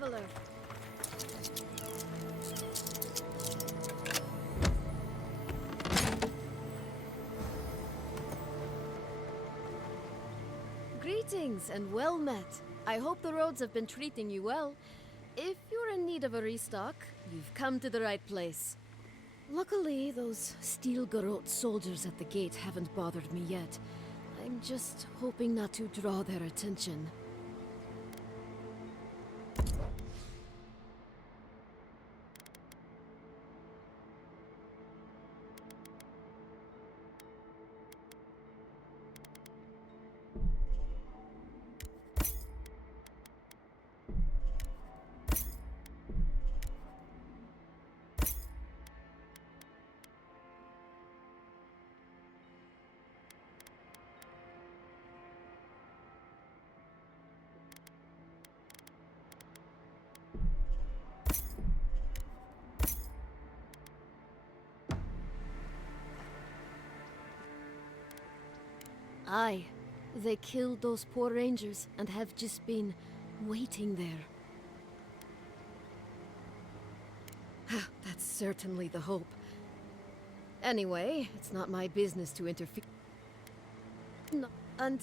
traveler. Greetings and well met. I hope the roads have been treating you well. If you're in need of a restock, you've come to the right place. Luckily, those steel garrote soldiers at the gate haven't bothered me yet. I'm just hoping not to draw their attention. Aye, they killed those poor rangers and have just been waiting there. That's certainly the hope. Anyway, it's not my business to interfere. No, and...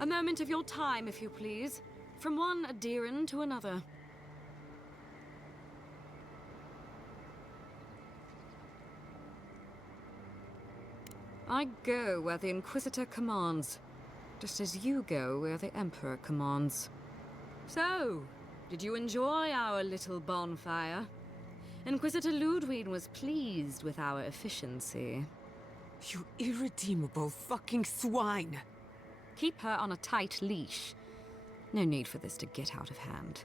A moment of your time, if you please. From one adherent to another. I go where the Inquisitor commands, just as you go where the Emperor commands. So, did you enjoy our little bonfire? Inquisitor Ludwig was pleased with our efficiency. You irredeemable fucking swine! Keep her on a tight leash. No need for this to get out of hand.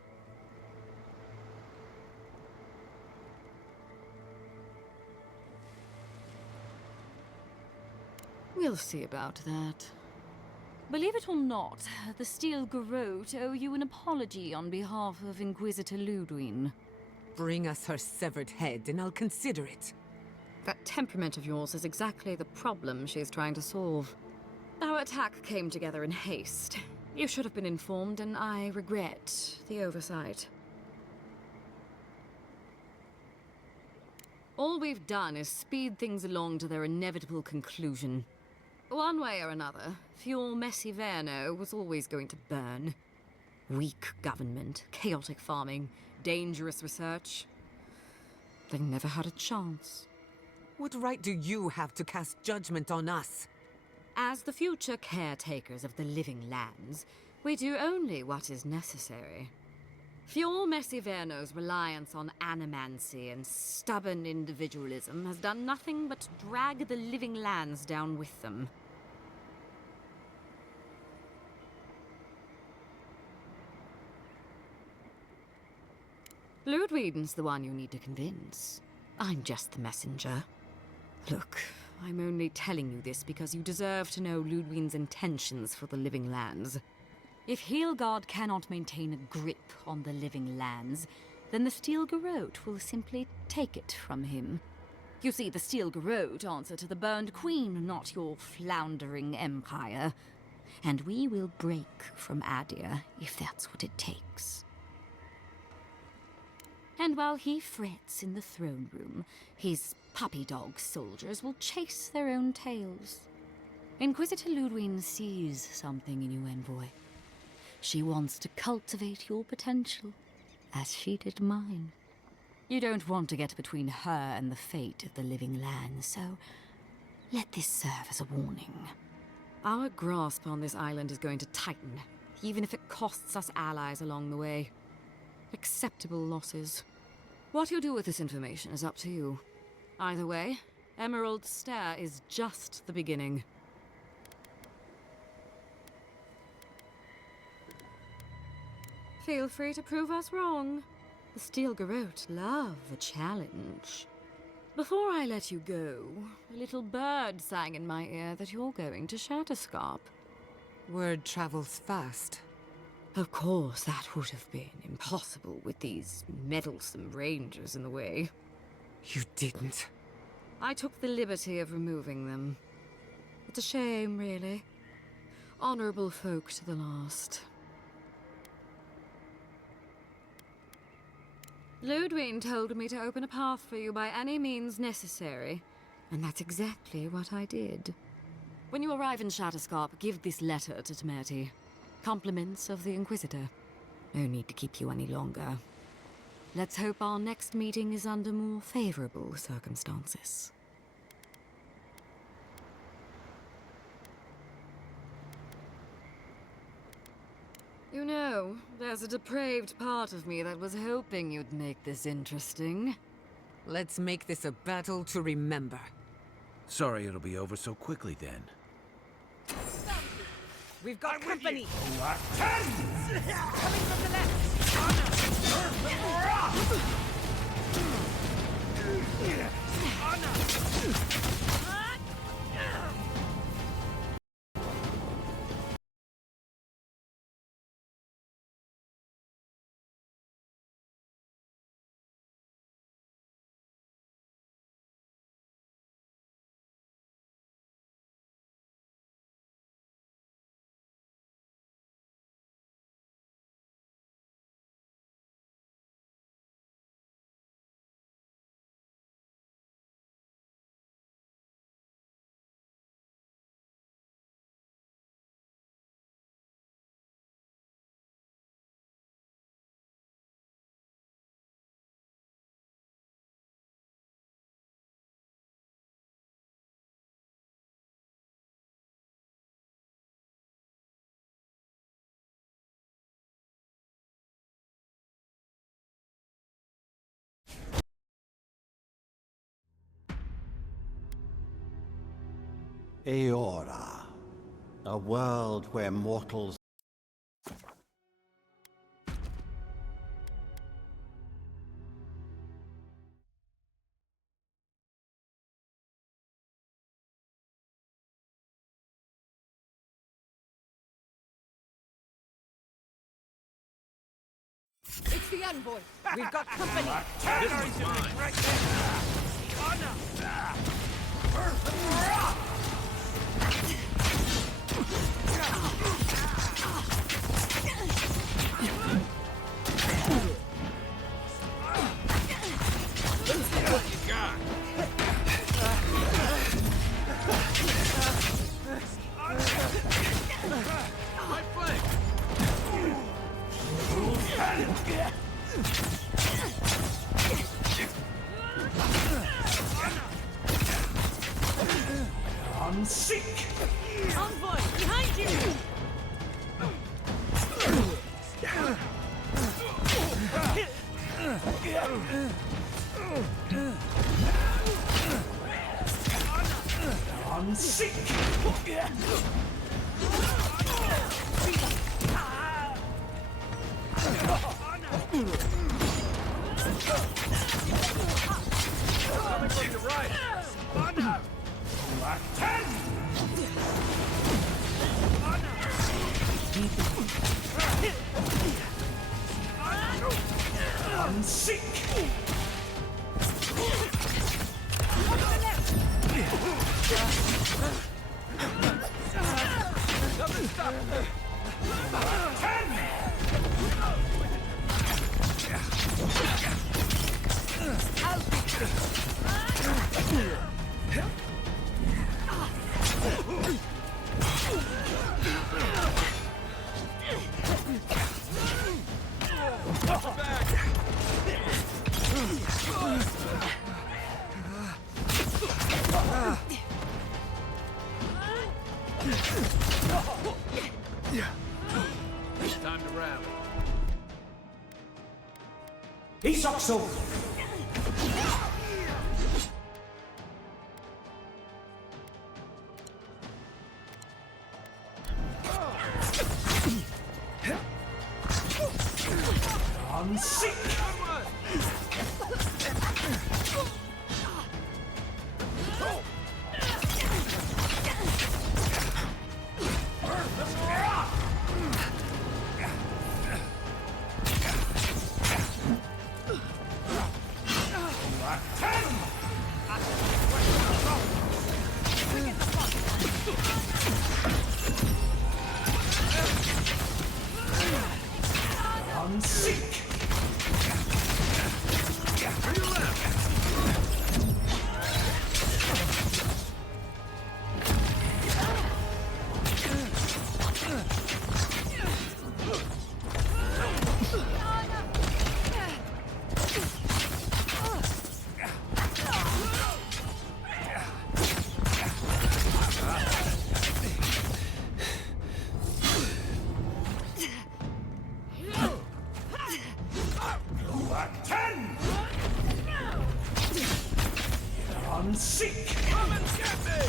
We'll see about that. Believe it or not, the Steel Garrote owe you an apology on behalf of Inquisitor Ludwig. Bring us her severed head and I'll consider it. That temperament of yours is exactly the problem she's trying to solve. Our attack came together in haste. You should have been informed, and I regret the oversight. All we've done is speed things along to their inevitable conclusion. One way or another, Fuel Messiverno was always going to burn. Weak government, chaotic farming, dangerous research. They never had a chance. What right do you have to cast judgment on us? As the future caretakers of the living lands, we do only what is necessary. Fuel Messiverno's reliance on animancy and stubborn individualism has done nothing but drag the living lands down with them. Ludwig's the one you need to convince. I'm just the messenger. Look, I'm only telling you this because you deserve to know Ludwig's intentions for the living lands. If Heelgard cannot maintain a grip on the living lands, then the Steel Garrote will simply take it from him. You see, the Steel Garrote answer to the Burned Queen, not your floundering empire. And we will break from Adir if that's what it takes. And while he frets in the throne room, his puppy dog soldiers will chase their own tails. Inquisitor Ludwig sees something in you, Envoy. She wants to cultivate your potential, as she did mine. You don't want to get between her and the fate of the living land, so let this serve as a warning. Our grasp on this island is going to tighten, even if it costs us allies along the way. Acceptable losses. What you do with this information is up to you. Either way, Emerald Stair is just the beginning. Feel free to prove us wrong. The Steel Garrote love a challenge. Before I let you go, a little bird sang in my ear that you're going to Shatterscarp. Word travels fast. Of course, that would have been impossible with these meddlesome rangers in the way. You didn't. I took the liberty of removing them. It's a shame, really. Honorable folk to the last. Ludwig told me to open a path for you by any means necessary, and that's exactly what I did. When you arrive in Shatterscarp, give this letter to Temerity. Compliments of the Inquisitor. No need to keep you any longer. Let's hope our next meeting is under more favorable circumstances. You know, there's a depraved part of me that was hoping you'd make this interesting. Let's make this a battle to remember. Sorry it'll be over so quickly then. We've got company! Coming Coming from the left! Aora, a world where mortals It's the envoy. We've got company! This one's mine. What you got? My flank! I'm sick! Envoy, behind you! I'm sick! Coming from your right! Black 10! I'm sick! Nothing stopping me! Time to rally. Isakso! I'm sick! I'm sick! Black 10! I'm sick! Come and get me!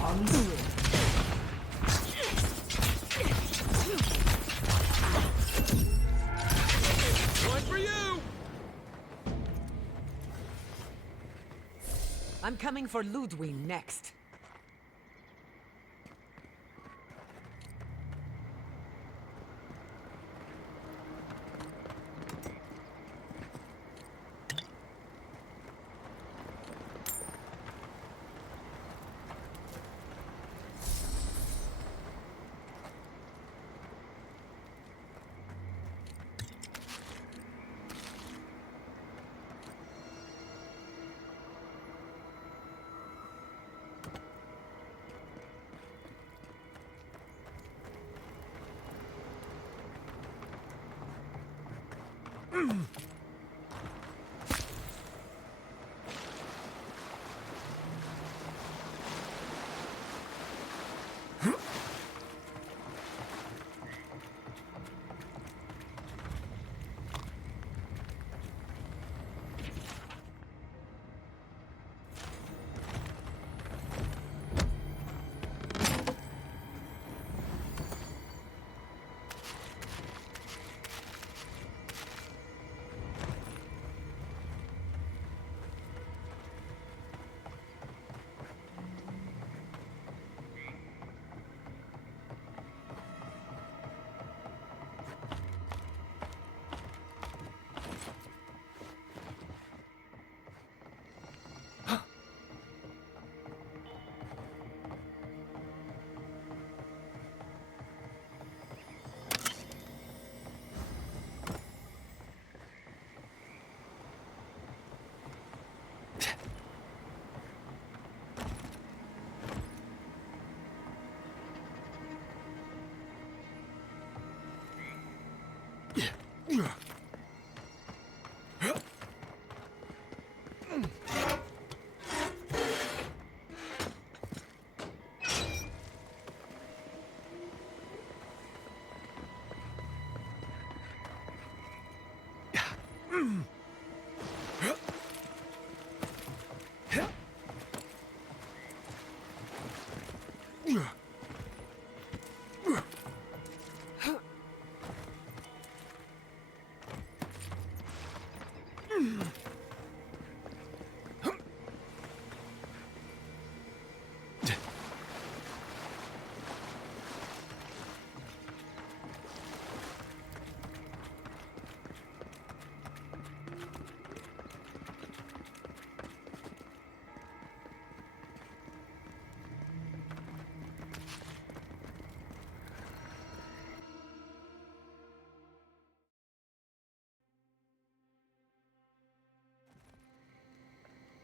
I'm One for you! I'm coming for Ludwig next.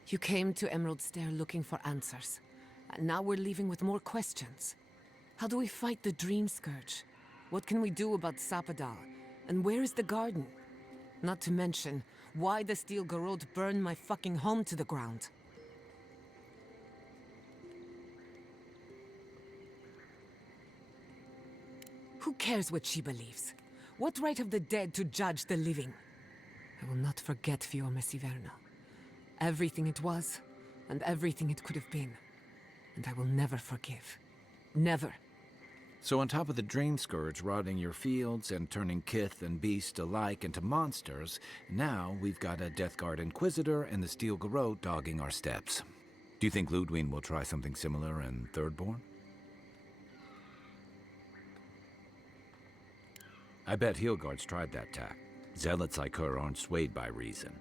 You came to Emerald Stair looking for answers. And now we're leaving with more questions. How do we fight the Dream Scourge? What can we do about Sapadal? And where is the garden? Not to mention, why the Steel Garrote burned my fucking home to the ground. Who cares what she believes? What right have the dead to judge the living? I will not forget Fiume Siverna. Everything it was, and everything it could have been. And I will never forgive. Never. So on top of the Dream Scourge rotting your fields and turning kith and beast alike into monsters, now we've got a Death Guard Inquisitor and the Steel Garrote dogging our steps. Do you think Ludwig will try something similar in Thirdborn? I bet Heelguard's tried that tack. Zealots like her aren't swayed by reason.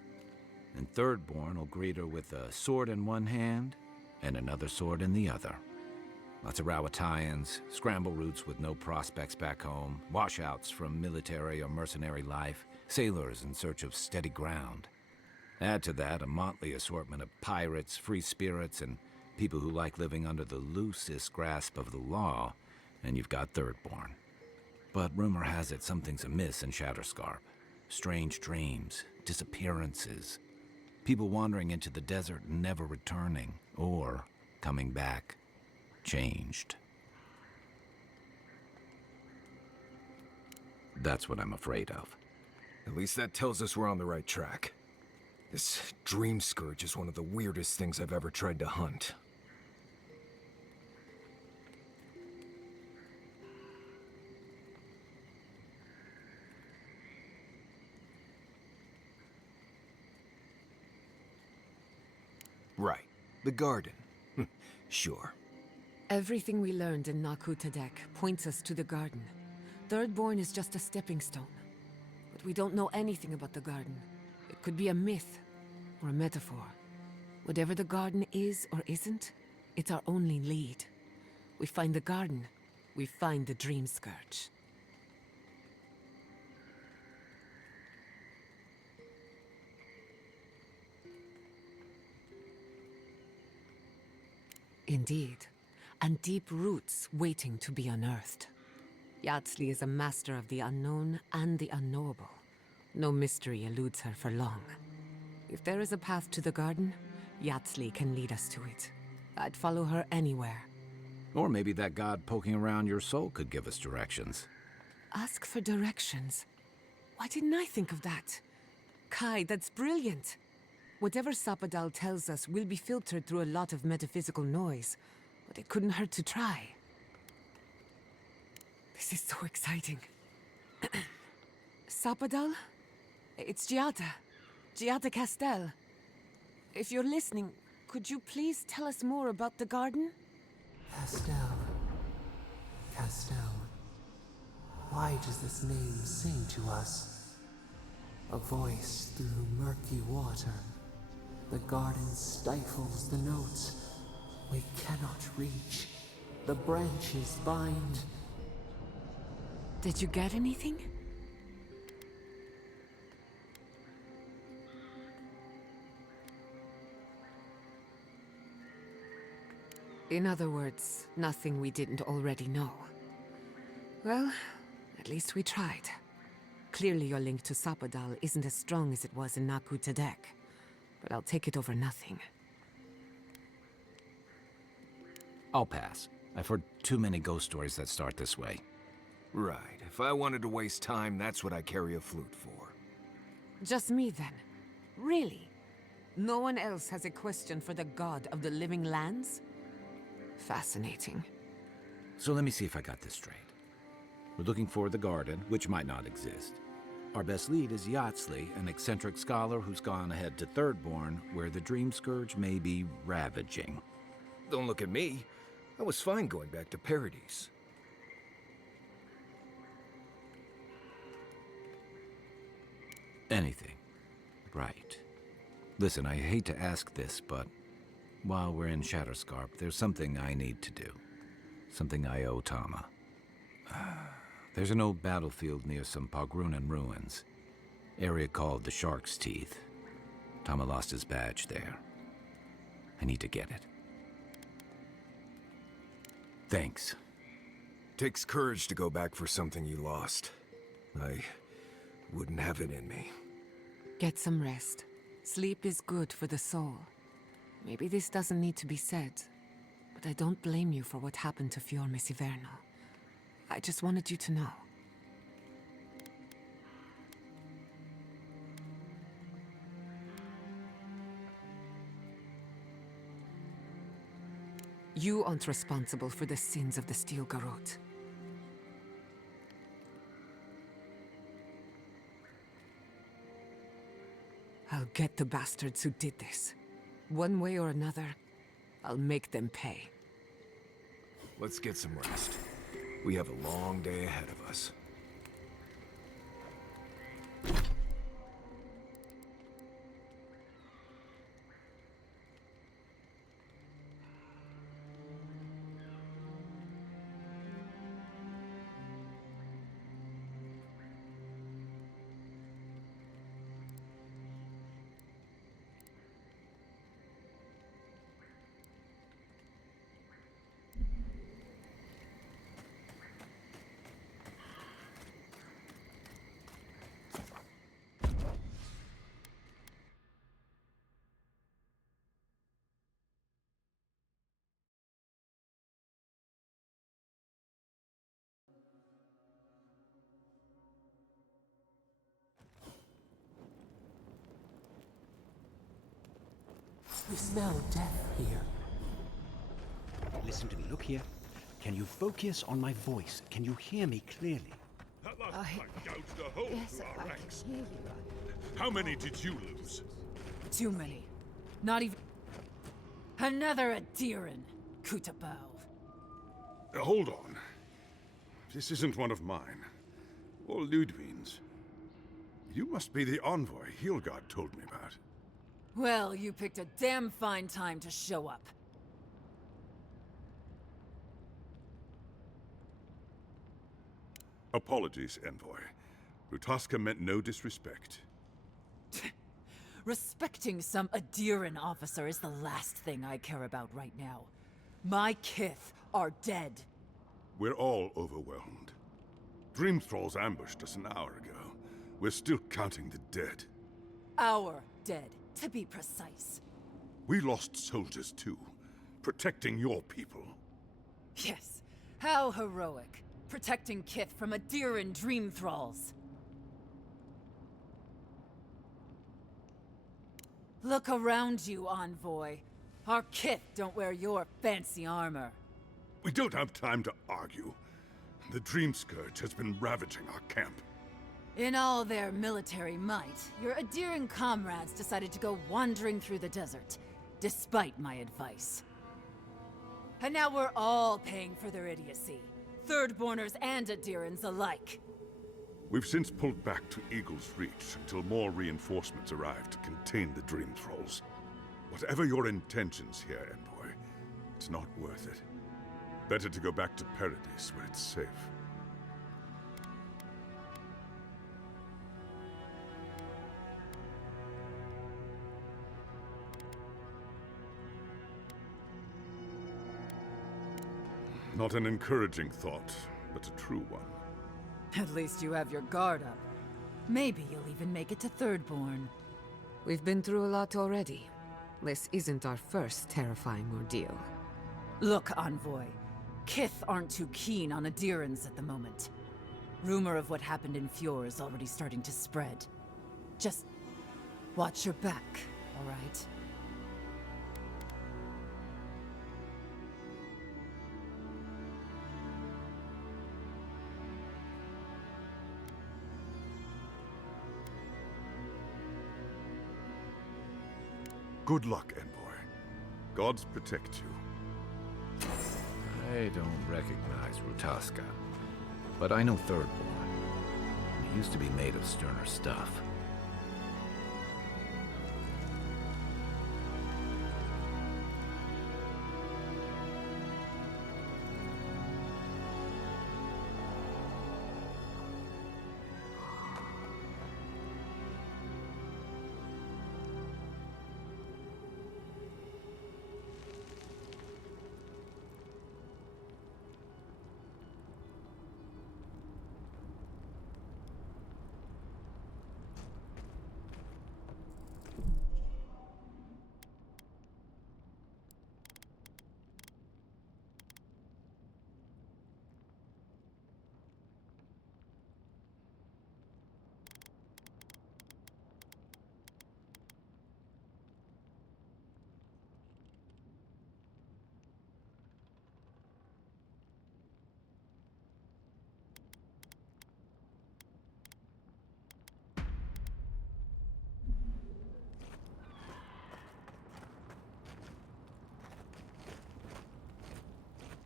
And Thirdborn will greet her with a sword in one hand and another sword in the other. Lots of Rawatayans, scramble routes with no prospects back home, washouts from military or mercenary life, sailors in search of steady ground. Add to that a motley assortment of pirates, free spirits, and people who like living under the loosest grasp of the law, and you've got Thirdborn. But rumor has it something's amiss in Shatterscarp. Strange dreams, disappearances, people wandering into the desert and never returning, or coming back, changed. That's what I'm afraid of. At least that tells us we're on the right track. This Dream Scourge is one of the weirdest things I've ever tried to hunt. Right. The garden. Sure. Everything we learned in Noctua points us to the garden. Thirdborn is just a stepping stone. But we don't know anything about the garden. It could be a myth, or a metaphor. Whatever the garden is or isn't, it's our only lead. We find the garden, we find the Dream Scourge. Indeed, and deep roots waiting to be unearthed. Yardsley is a master of the unknown and the unknowable. No mystery eludes her for long. If there is a path to the garden, Yardsley can lead us to it. I'd follow her anywhere. Or maybe that god poking around your soul could give us directions. Ask for directions. Why didn't I think of that? Kai, that's brilliant. Whatever Sapadal tells us will be filtered through a lot of metaphysical noise, but it couldn't hurt to try. This is so exciting. Sapadal? It's Giada Castel. If you're listening, could you please tell us more about the garden? Castel. Why does this name sing to us? A voice through murky water. The garden stifles the notes. We cannot reach. The branches bind. Did you get anything? In other words, nothing we didn't already know. Well, at least we tried. Clearly your link to Sapadal isn't as strong as it was in Noctua Tedek, but I'll take it over nothing. I'll pass. I've heard too many ghost stories that start this way. Right. If I wanted to waste time, that's what I carry a flute for. Just me then? Really? No one else has a question for the god of the living lands? Fascinating. So let me see if I got this straight. We're looking for the garden, which might not exist. Our best lead is Yatsley, an eccentric scholar who's gone ahead to Thirdborn, where the Dream Scourge may be ravaging. Don't look at me. I was fine going back to Paradise. Anything. Right. Listen, I hate to ask this, but while we're in Shatterscarp, there's something I need to do. Something I owe Tama. There's an old battlefield near some Pogrunan ruins. Area called the Shark's Teeth. Tama lost his badge there. I need to get it. Thanks. Takes courage to go back for something you lost. I wouldn't have it in me. Get some rest. Sleep is good for the soul. Maybe this doesn't need to be said, but I don't blame you for what happened to Fiorme Siverno. I just wanted you to know. You aren't responsible for the sins of the Steel Garrote. I'll get the bastards who did this. One way or another, I'll make them pay. Let's get some rest. We have a long day ahead of us. We smell death here. Listen to me. Look here. Can you focus on my voice? Can you hear me clearly? At last I gouged a hole through our ranks. Hear you. How many did you lose? Too many. Not even... Another Adiran, Kutabao. Hold on. This isn't one of mine. Or Ludwig's. You must be the envoy Hilgard told me about. Well, you picked a damn fine time to show up. Apologies, envoy. Lutaska meant no disrespect. Respecting some Adiran officer is the last thing I care about right now. My kith are dead. We're all overwhelmed. Dream Thralls ambushed us an hour ago. We're still counting the dead. Our dead, to be precise. We lost soldiers too, protecting your people. Yes, how heroic. Protecting kith from Adiran dream thralls. Look around you, envoy. Our kith don't wear your fancy armor. We don't have time to argue. The Dream Scourge has been ravaging our camp. In all their military might, your Adiran comrades decided to go wandering through the desert, despite my advice. And now we're all paying for their idiocy. Thirdborners and Adirans alike. We've since pulled back to Eagle's Reach until more reinforcements arrive to contain the Dream Thralls. Whatever your intentions here, envoy, it's not worth it. Better to go back to Paradise where it's safe. Not an encouraging thought, but a true one. At least you have your guard up. Maybe you'll even make it to Thirdborn. We've been through a lot already. This isn't our first terrifying ordeal. Look, Envoy. Kith aren't too keen on adherents at the moment. Rumor of what happened in Fjord is already starting to spread. Just watch your back, all right? Good luck, Envoy. Gods protect you. I don't recognize Rutaska, but I know Thirdborn. He used to be made of sterner stuff.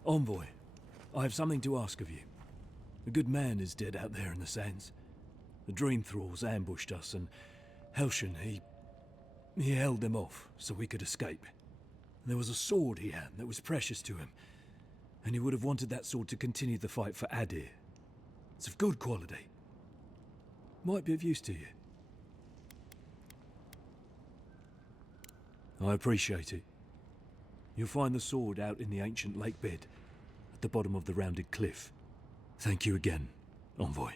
Envoy, I have something to ask of you. A good man is dead out there in the sands. The dream thralls ambushed us, and Helshin, he held them off so we could escape. There was a sword he had that was precious to him, and he would have wanted that sword to continue the fight for Adir. It's of good quality. Might be of use to you. I appreciate it. You'll find the sword out in the ancient lake bed, at the bottom of the rounded cliff. Thank you again, Envoy.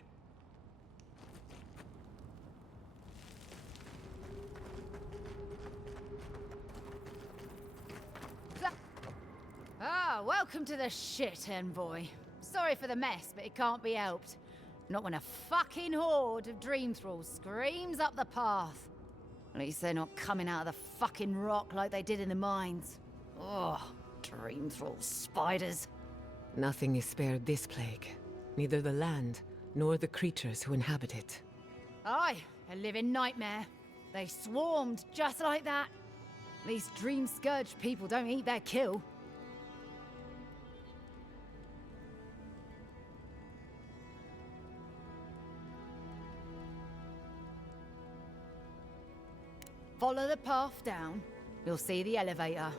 Ah, welcome to the shit, Envoy. Sorry for the mess, but it can't be helped. Not when a fucking horde of dream thralls screams up the path. At least they're not coming out of the fucking rock like they did in the mines. Oh, dream thrall spiders. Nothing is spared this plague. Neither the land, nor the creatures who inhabit it. Aye, a living nightmare. They swarmed just like that. These dream scourge people don't eat their kill. Follow the path down. You'll see the elevator.